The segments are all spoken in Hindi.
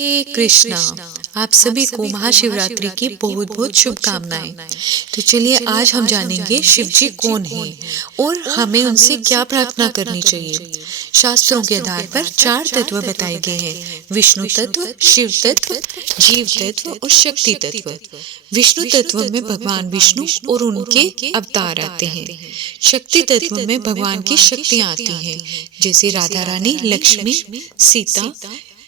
हे कृष्णा, आप सभी को महाशिवरात्रि की बहुत बहुत शुभकामनाएं। तो चलिए आज हम जानेंगे शिव जी कौन हैं और हमें उनसे क्या प्रार्थना करनी चाहिए। शास्त्रों के आधार पर 4 तत्व बताए गए हैं: विष्णु तत्व, शिव तत्व, जीव तत्व और शक्ति तत्व। विष्णु तत्व में भगवान विष्णु और उनके अवतार आते हैं। शक्ति तत्व में भगवान की शक्तियाँ आती हैं, जैसे राधा रानी, लक्ष्मी, सीता।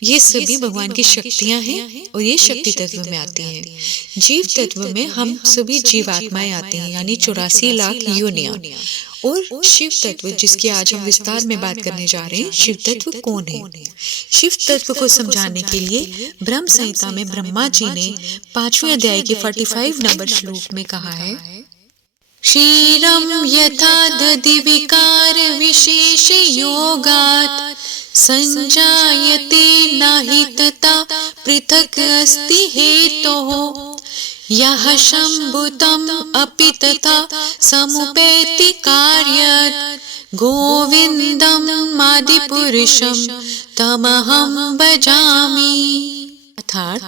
ये सभी भगवान की शक्तियां हैं और ये शक्ति तत्व में आती हैं। जीव तत्व में हम सभी जीवात्माएं आती हैं, यानी 84 लाख योनियां। और शिव तत्व, जिसकी आज हम विस्तार में बात करने जा रहे हैं, शिव तत्व कौन है। शिव तत्व को समझाने के लिए ब्रह्म संहिता में ब्रह्मा जी ने 5वें अध्याय के 45 नंबर श्लोक में कहा है, क्षीरं यथा दधि विकार विशेष योगात् संजायते नहि तथा पृथक् अस्ति हेतोः यः शम्भुतम् अपि तथा समुपैति कार्यत् गोविन्दम् आदिपुरुषं तमहं भजामि। अर्थात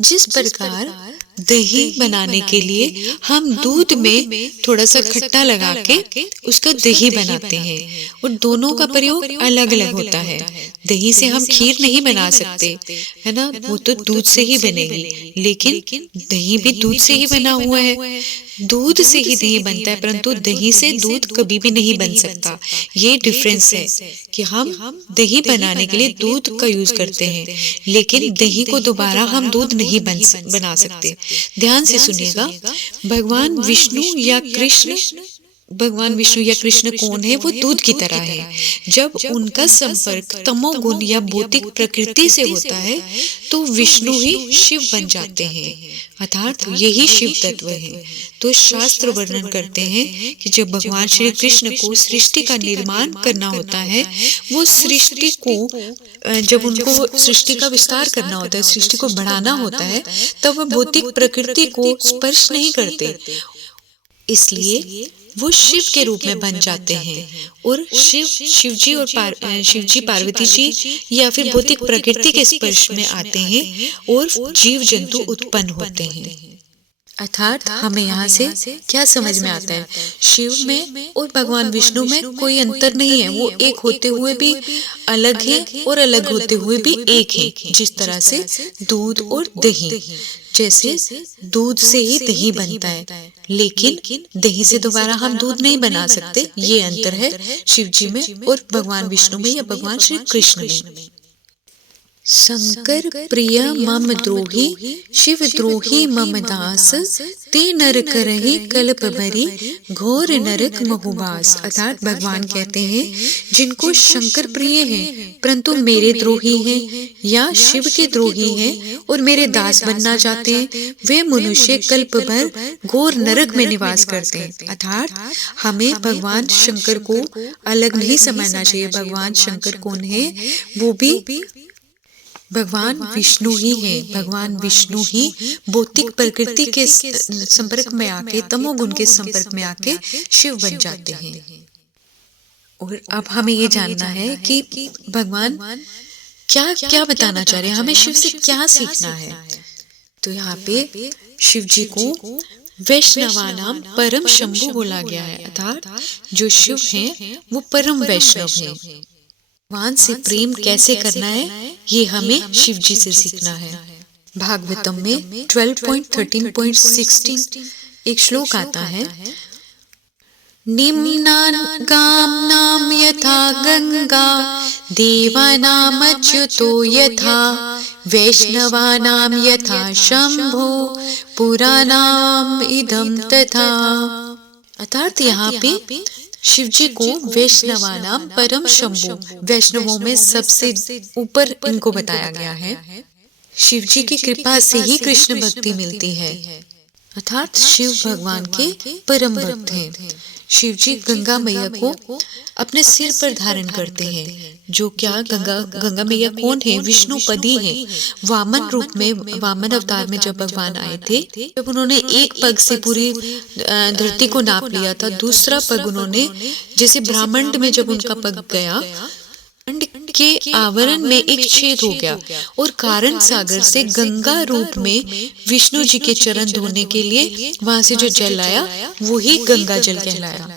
जिस प्रकार दही बनाने के लिए हम दूध में थोड़ा सा खट्टा लगा के उसका दही बनाते हैं, और दोनों का प्रयोग अलग अलग होता है। दही से हम खीर नहीं बना सकते, है ना, वो तो दूध से ही बनेगी, लेकिन दही भी दूध से ही बना हुआ है। दूध से ही दही बनता है, परंतु दही से दूध कभी भी नहीं बन सकता। ये डिफरेंस है कि हम दही बनाने के लिए दूध का यूज करते हैं, लेकिन दही को दोबारा हम दूध नहीं बना सकते। ध्यान से सुनिएगा, भगवान विष्णु या कृष्ण कौन है? वो दूध की तरह है। जब उनका संपर्क तमोगुण या भौतिक प्रकृति से होता है तो विष्णु ही शिव बन जाते हैं, अर्थात यही शिव तत्व है। तो शास्त्र वर्णन करते हैं कि जब भगवान श्री कृष्ण को सृष्टि का निर्माण करना होता है, वो सृष्टि को जब उनको सृष्टि का विस्तार करना होता है, सृष्टि को बढ़ाना होता है, तब वह भौतिक प्रकृति को स्पर्श नहीं करते, इसलिए वो शिव के रूप में बन जाते हैं। और शिव जी पार्वती जी या फिर भौतिक प्रकृति के स्पर्श में आते हैं और जीव जंतु उत्पन्न होते हैं। अर्थात हमें यहाँ से क्या समझ में आता है, शिव में और भगवान विष्णु में कोई अंतर नहीं है। वो एक होते हुए भी अलग है और अलग होते हुए भी एक है। जिस तरह से दूध और दही, जैसे दूध से ही दही बनता है, लेकिन दही से दोबारा हम दूध नहीं बना सकते। ये अंतर है शिव जी में और भगवान विष्णु में या भगवान श्री कृष्ण में। शंकर प्रिय मम द्रोही शिव द्रोही मम दास ते नर करहि कल्प भरी घोर नरक महुबास। अर्थात भगवान कहते हैं, जिनको शंकर प्रिय हैं परंतु मेरे द्रोही हैं या शिव के द्रोही हैं और मेरे दास बनना चाहते हैं, वे मनुष्य कल्प भर घोर नरक में निवास करते हैं। अर्थात हमें भगवान शंकर को अलग नहीं समझना चाहिए। भगवान शंकर कौन है? वो भी भगवान विष्णु ही है। भगवान विष्णु ही भौतिक प्रकृति के संपर्क में आके, तमोगुण के संपर्क में आके शिव बन जाते हैं। और अब हमें ये जानना है कि भगवान क्या क्या बताना चाह रहे हैं, हमें शिव से क्या सीखना है। तो यहाँ पे शिव जी को वैष्णवानाम परम शंभु बोला गया है, अर्थात जो शिव हैं वो परम वैष्णव हैं। भगवान से प्रेम कैसे करना है, ये हमें शिव जी से सीखना है। भागवतम में 12.13.16 एक श्लोक आता है, निम्नागाम्नाम यथा गंगा देवानाम अच्युतो यथा वैष्णवानाम यथा शंभो पुराणाम इदं तथा। अर्थात यहाँ पे शिव जी को वैष्णवानाम परम शंभु, वैष्णवों में सबसे ऊपर इनको बताया गया है। शिव जी की कृपा से ही कृष्ण भक्ति मिलती है, अर्थात शिव भगवान के परम भक्त हैं। शिव जी गंगा मैया को अपने सिर पर धारण करते हैं। जो क्या गंगा मैया कौन है? विष्णुपदी हैं। वामन रूप में, वामन अवतार में जब भगवान आए थे, जब उन्होंने एक पग से पूरी धरती को नाप लिया था, दूसरा पग उन्होंने, जैसे ब्रह्मांड में जब उनका पग गया, के आवरण में एक छेद हो गया और कारण सागर से गंगा रूप में विष्णु जी के चरण धोने के लिए वहां से जो जल आया वही गंगा जल कहलाया।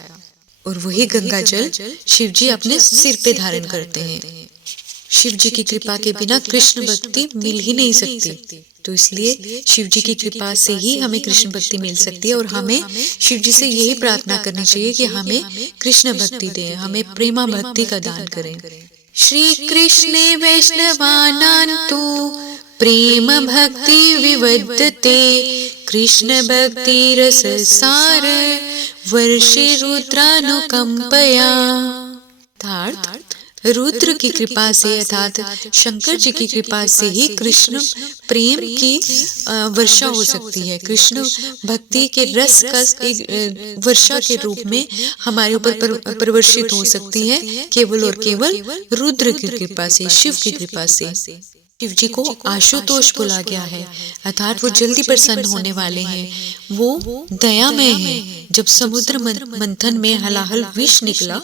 और वही गंगा जल शिव जी अपने सिर पे धारण करते हैं। शिव जी की कृपा के बिना कृष्ण भक्ति मिल ही नहीं सकती, तो इसलिए शिव जी की कृपा से ही हमें कृष्ण भक्ति मिल सकती है। और हमें शिव जी से यही प्रार्थना करनी चाहिए कि हमें कृष्ण भक्ति दें, हमें प्रेमा भक्ति का दान करें। श्री कृष्णे वैष्णवानान्तु प्रेम भक्ति विवर्धते, कृष्ण भक्ति रस सार वर्षे रुद्रानुकंपया। अर्थात रुद्र की कृपा से अर्थात शंकर जी की कृपा से ही कृष्ण प्रेम की वर्षा हो सकती है। कृष्ण भक्ति के रस का एक वर्षा के रूप में हमारे ऊपर प्रवर्षित हो सकती है, केवल और केवल रुद्र की कृपा से, शिव की कृपा से। शिव जी को आशुतोष बोला गया है, अर्थात वो जल्दी प्रसन्न होने वाले हैं, वो दयामय हैं। जब समुद्र मंथन में हलाहल विष निकला,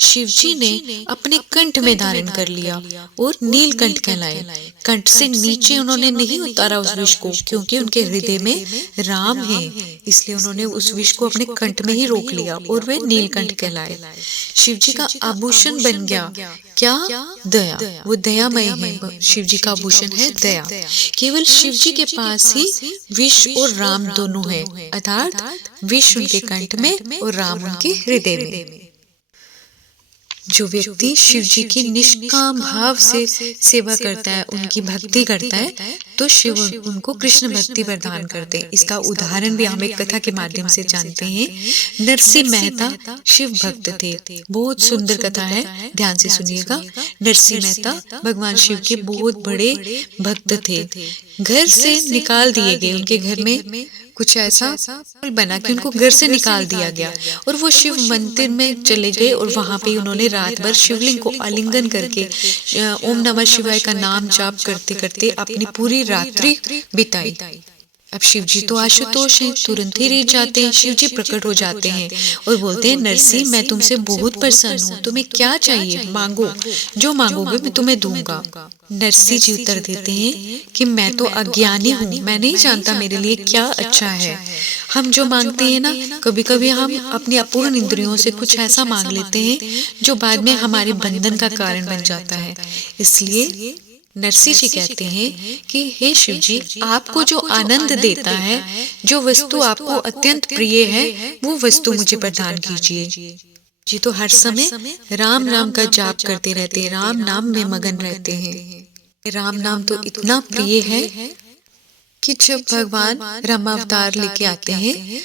शिव जी ने अपने कंठ में धारण कर लिया और नीलकंठ कहलाए। कंठ से नीचे उन्होंने नहीं उतारा उस विष को, क्योंकि उनके हृदय में राम है, इसलिए उन्होंने उस विष को अपने कंठ में ही रोक लिया और वे नीलकंठ कहलाए। शिव जी का आभूषण बन गया क्या? दया। वो दयामय है, शिव जी का आभूषण है दया। केवल शिव जी के पास ही विष और राम दोनों है, अर्थात विष उनके कंठ में और राम उनके हृदय में। जो व्यक्ति शिव जी की निष्काम भाव से सेवा करता है, उनकी भक्ति करता है, तो शिव उनको कृष्ण भक्ति प्रदान करते हैं। इसका उदाहरण भी हम एक कथा के माध्यम से जानते हैं। नरसिंह मेहता शिव भक्त थे, बहुत सुंदर कथा है, ध्यान से सुनिएगा। नरसिंह मेहता भगवान शिव के बहुत बड़े भक्त थे। घर से निकाल दिए गए, उनके घर में कुछ ऐसा बना कि उनको घर से निकाल दिया गया और वो शिव मंदिर में चले गए और वहां पे उन्होंने रात भर शिवलिंग को आलिंगन करके ओम नमः शिवाय का नाम जाप करते करते अपनी पूरी रात्रि बिताई। अब शिव जी तो आशुतोष हैं, तुरंत ही रीझ जाते हैं। शिव जी प्रकट हो जाते हैं और बोलते हैं, नरसिंह मैं तुमसे बहुत प्रसन्न हूँ, तुम्हें क्या चाहिए मांगो, जो मांगोगे मैं तुम्हें दूंगा। नरसिंह जी उत्तर देते हैं कि मैं तो अज्ञानी हूँ, मैं नहीं जानता मेरे लिए क्या अच्छा है। हम जो मांगते हैं ना, कभी कभी हम अपनी अपूर्ण इंद्रियों से कुछ ऐसा मांग लेते हैं जो बाद में हमारे बंधन का कारण बन जाता है। इसलिए नरसिंह जी कहते हैं कि हे शिव जी, आपको जो आनंद देता है, जो वस्तु आपको अत्यंत प्रिय है, वो वस्तु मुझे प्रदान कीजिए। जी तो हर समय राम नाम का जाप करते रहते हैं, राम नाम में मगन रहते हैं। राम नाम तो इतना प्रिय है कि जब भगवान रामावतार लेके आते हैं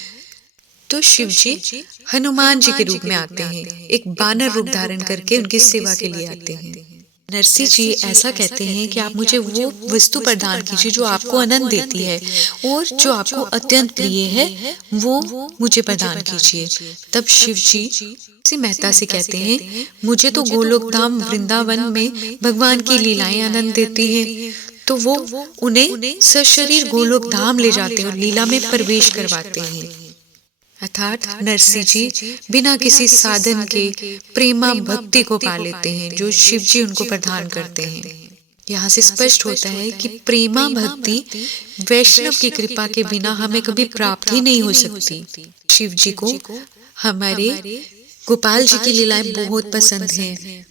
तो शिव जी हनुमान जी के रूप में आते हैं, एक बानर रूप धारण करके उनकी सेवा के लिए आते हैं। नरसिंह जी ऐसा कहते हैं कि आप मुझे वो वस्तु प्रदान कीजिए जो आपको आनंद देती है और जो आपको अत्यंत प्रिय है, वो मुझे प्रदान कीजिए। तब शिव जी मेहता से कहते हैं, मुझे तो गोलोक धाम वृंदावन में भगवान की लीलाएं आनंद देती हैं, तो वो उन्हें सशरीर गोलोक धाम ले जाते हैं और लीला में प्रवेश करवाते हैं। अर्थात नरसिंह जी बिना किसी साधन के प्रेमा भक्ति को पा लेते हैं जो शिव जी उनको प्रदान करते हैं। यहाँ से स्पष्ट होता है कि प्रेमा भक्ति वैष्णव की कृपा के बिना हमें कभी प्राप्त ही नहीं हो सकती। शिव जी को हमारे गोपाल जी की लीलाएं बहुत पसंद हैं।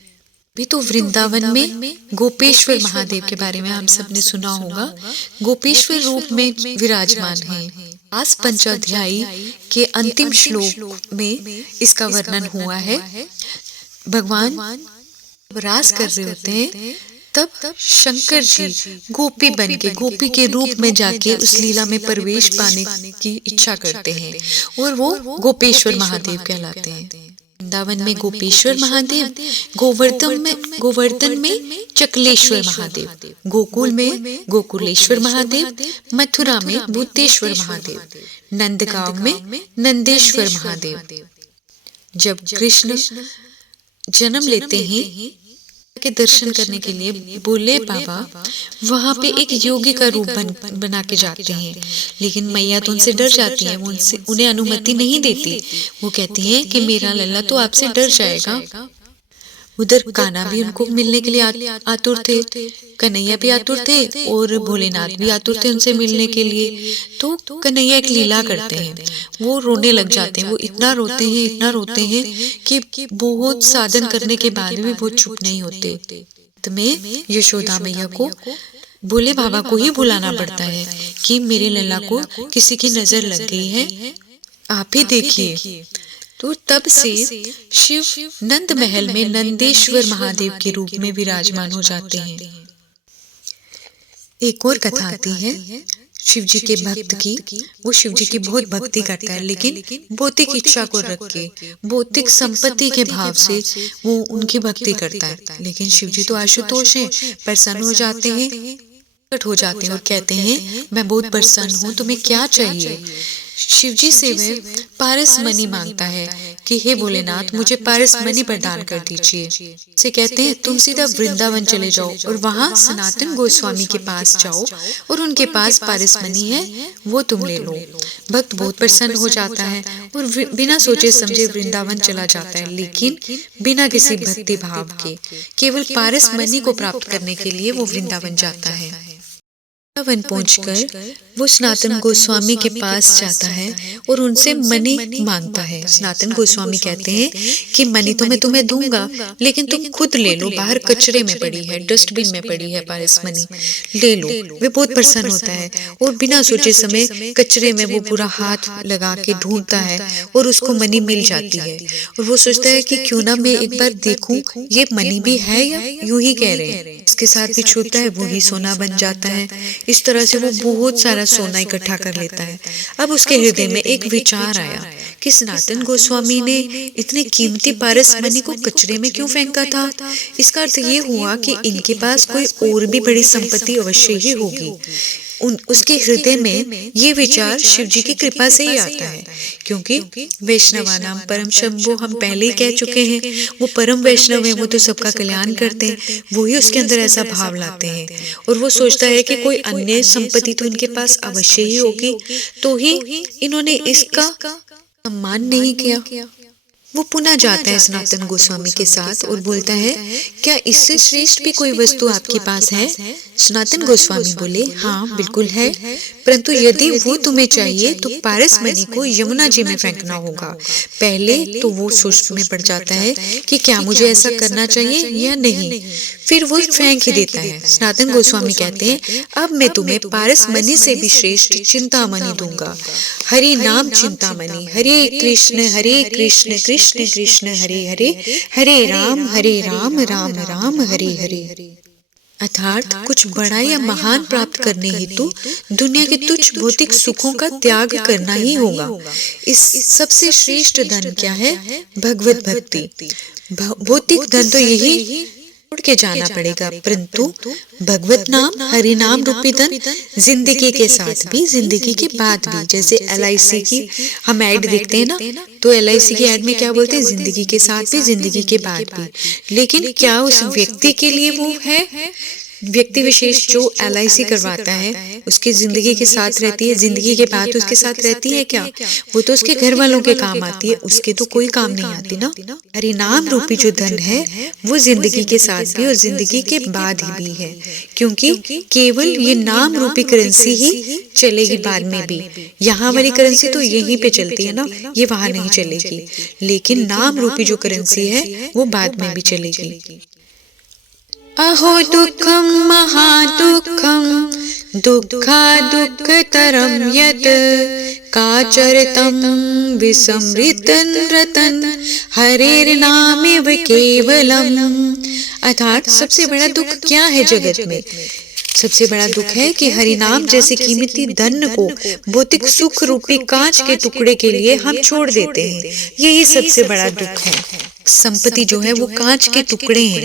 भी तो वृंदावन में गोपेश्वर महादेव के बारे में हम सबने सुना होगा, गोपेश्वर रूप में विराजमान हैं। आज पंचाध्यायी के अंतिम श्लोक में इसका वर्णन हुआ है। भगवान रास कर रहे होते हैं, तब शंकर जी गोपी बन के, गोपी के रूप में जाके उस लीला में प्रवेश पाने की इच्छा करते हैं और वो गोपेश्वर महादेव कहलाते हैं। वृंदावन में गोपेश्वर महादेव, गोवर्धन में चकलेश्वर महादेव, गोकुल में गोकुलेश्वर महादेव, मथुरा में भूतेश्वर महादेव, नंदगांव में नंदेश्वर महादेव। जब कृष्ण जन्म लेते हैं के दर्शन करने के लिए बोले बाबा, वहां पे एक योगी का रूप बना के जाते हैं, लेकिन मैया तो उनसे डर जाती है, वो उन्हें अनुमति नहीं देती। वो कहती है कि मेरा लल्ला तो आपसे डर जाएगा। उधर कान्हा भी उनको मिलने के लिए आतुर थे, कन्हैया भी आतुर थे और भोलेनाथ भी आतुर थे उनसे मिलने के लिए। तो कन्हैया एक लीला करते हैं, वो रोने लग जाते हैं। वो इतना इतना रोते हैं कि बहुत साधन करने के बाद भी वो चुप नहीं होते। तो में यशोदा मैया को भोले बाबा को ही बुलाना पड़ता है कि मेरे लल्ला को किसी की नजर लग गई है, आप ही देखिए। तो तब से शिव नंद महल में नंदेश्वर महादेव के रूप में विराजमान हो जाते हैं। एक और कथा आती है शिव जी के भक्त की। वो शिव जी की बहुत भक्ति करता है, लेकिन भौतिक इच्छा को रख के, भौतिक संपत्ति के भाव से वो उनकी भक्ति करता है। लेकिन शिव जी तो आशुतोष हैं, प्रसन्न हो जाते हैं, प्रकट हो जाते हैं और कहते हैं मैं बहुत प्रसन्न हूँ, तुम्हें क्या चाहिए। शिव जी से वह पारस मणि मांगता है कि हे भोलेनाथ मुझे पारस मणि प्रदान कर दीजिए। से कहते हैं तुम सीधा वृंदावन चले जाओ और वहाँ सनातन गोस्वामी के पास जाओ और उनके पास पारस मणि है, वो तुम ले लो। भक्त बहुत प्रसन्न हो जाता है और बिना सोचे समझे वृंदावन चला जाता है, लेकिन बिना किसी भक्ति भाव के, केवल पारस मणि को प्राप्त करने के लिए वो वृंदावन जाता है। वृंदावन पहुंचकर वो सनातन गोस्वामी के पास जाता है और उनसे मणि मांगता है। सनातन गोस्वामी कहते हैं कि मणि तो मैं तुम्हें दूंगा, लेकिन तुम खुद ले लो, बाहर कचरे में पड़ी है, डस्टबिन में पड़ी है पारस मणि, ले लो। वे बहुत प्रसन्न होता है और बिना सोचे समय कचरे में वो पूरा हाथ लगा के ढूंढता है और उसको मणि मिल जाती है। और वो सोचता है कि क्यों ना मैं एक बार देखूं ये मणि भी है या यूं ही कह रहे हैं। इसके साथ भी छूता है, वो ही सोना बन जाता है। इस तरह से वो बहुत सारा सोना इकट्ठा कर लेता है। अब उसके हृदय में एक विचार आया कि सनातन गोस्वामी ने इतने कीमती पारस मणि को कचरे में क्यों फेंका था। इसका अर्थ ये हुआ कि इनके पास कोई और भी बड़ी संपत्ति अवश्य ही होगी। उसके हृदय में ये विचार शिव जी की कृपा से ही आता है, क्योंकि वैष्णवानाम परम शंभो हम पहले ही कह चुके हैं, वो परम वैष्णव है, वो तो सबका कल्याण करते हैं। वो ही उसके अंदर ऐसा भाव लाते हैं और वो सोचता है कि कोई अन्य संपत्ति तो इनके पास अवश्य ही होगी, तो ही इन्होंने इसका सम्मान नहीं किया। वो पुनः जाता है सनातन गोस्वामी के साथ और बोलता है क्या इससे श्रेष्ठ भी कोई वस्तु आपके पास है। सनातन गोस्वामी बोले हाँ बिल्कुल है, परंतु यदि वो तुम्हें चाहिए तो पारस मणि को यमुना जी में फेंकना होगा। पहले तो वो सोच में पड़ जाता है कि क्या मुझे ऐसा करना चाहिए या नहीं, फिर वो फेंक ही देता है। सनातन गोस्वामी कहते हैं अब मैं तुम्हें पारस मणि से भी श्रेष्ठ चिंतामणि दूंगा, हरि नाम चिंतामणि। हरे कृष्ण कृष्ण कृष्ण हरे हरे, हरे राम राम राम हरे हरे। अर्थात कुछ बड़ा या महान प्राप्त करने हेतु दुनिया के तुच्छ भौतिक सुखों का त्याग करना ही होगा। इस सबसे श्रेष्ठ धन क्या है? भगवत भक्ति। भौतिक धन तो यही छोड़ के जाना पड़ेगा, परंतु भगवत नाम हरि नाम रूपी धन जिंदगी के साथ भी, जिंदगी के बाद भी। जैसे LIC की हम ऐड देखते हैं ना, तो LIC की ऐड में क्या बोलते हैं? जिंदगी के साथ भी, जिंदगी के बाद भी। लेकिन क्या उस व्यक्ति के लिए वो है? व्यक्ति विशेष जो LIC करवाता है उसकी जिंदगी के साथ रहती है, जिंदगी के बाद उसके साथ रहती है क्या? वो तो उसके घर वालों के काम आती है, उसके तो कोई काम नहीं आती ना। हरि नाम रूपी जो धन है वो जिंदगी के साथ भी और जिंदगी के बाद ही भी है, क्योंकि केवल ये नाम रूपी करेंसी ही चलेगी बाद में भी। यहाँ वाली करेंसी तो यहीं पे चलती है ना, ये वहां नहीं चलेगी, लेकिन नाम रूपी जो करेंसी है वो बाद में भी चलेगी। अहो दुःखं महादुःखं दुःखादुःखतरं यत् काचरतं विस्मृतं रतं हरेर्नामेव केवलम्। अर्थात सबसे बड़ा दुख क्या है जगत में? सबसे बड़ा दुख है कि हरिनाम जैसे कीमती धन को भौतिक सुख रूपी कांच के टुकड़े के लिए हम छोड़ देते हैं। यही सबसे बड़ा दुख है। संपत्ति जो है वो कांच के टुकड़े हैं,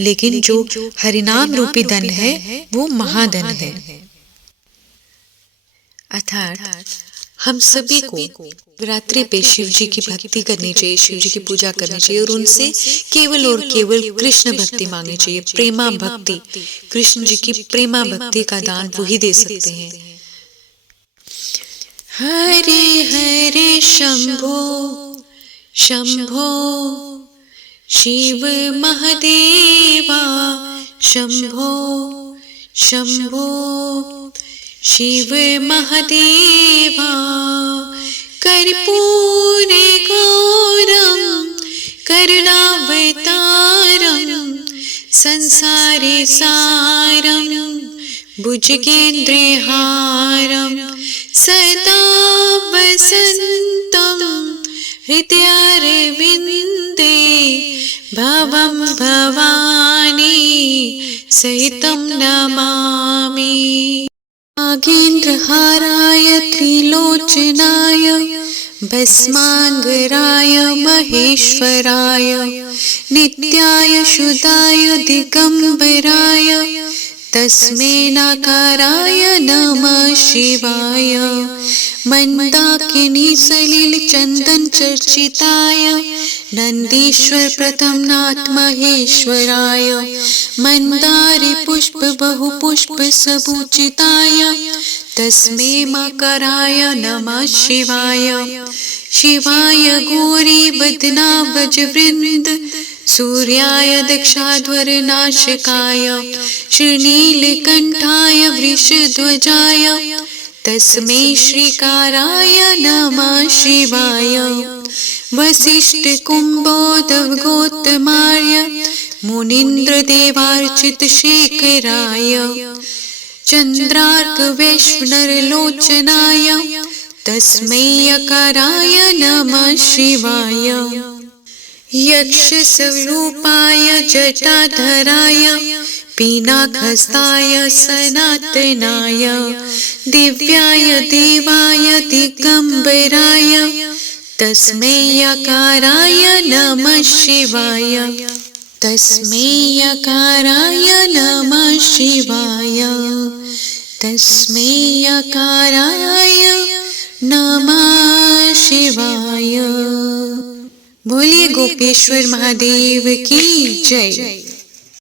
लेकिन जो हरिनाम रूपी धन है वो महाधन है। अर्थात हम सभी को रात्रि पे शिव जी की भक्ति करनी चाहिए, शिव जी की पूजा करनी चाहिए और उनसे केवल और केवल कृष्ण भक्ति मांगनी चाहिए, प्रेमा भक्ति। कृष्ण जी की प्रेमा भक्ति का दान वो ही दे सकते हैं। हरे हरे शंभो शंभो शिव महादेवा शंभो शंभो। शिव महादेवा कर्पूरे गौरं करुणावतारं संसारे सारं भुजगेन्द्रहारं सदा वसन्तं हृदयारविन्दे भवं भवानी सहितं नमामि। नागेन्द्रहाराय त्रिलोचनाय भस्मांगराय महेश्वराय नित्याय शुद्धाय दिगंबराय तस्मै नाकाराय नमः शिवाय। मंदाकिनी सलिल चंदन चर्चिताय नंदीश्वर प्रथमनाथ महेश्वराय मंदारे पुष्प बहु पुष्प सबूचिताय तस्मै मकराय नमः शिवाय। शिवाय गौरी वदना वज्रवृंद सूर्याय दक्षाध्वर नाशकाय श्रीनीलकंठाय वृषध्वजाय तस्मै श्रीकाराय नमः शिवाय। वसिष्ठ कुंभोदव गौतमार्य मुनीन्द्र देवार्चित शेखराय चंद्रार्क वैश्वनर लोचनाय तस्मै यकाराय नमः शिवाय। यक्ष स्वरूपाय जटाधराय पिनाकहस्ताय सनातनाय दिव्याय देवाय दिगंबराय तस्मै यकाराय नमः शिवाय। तस्मै यकाराय नमः शिवाय। तस्मै यकाराय नमः शिवाय। बोलिए गोपेश्वर महादेव की जय।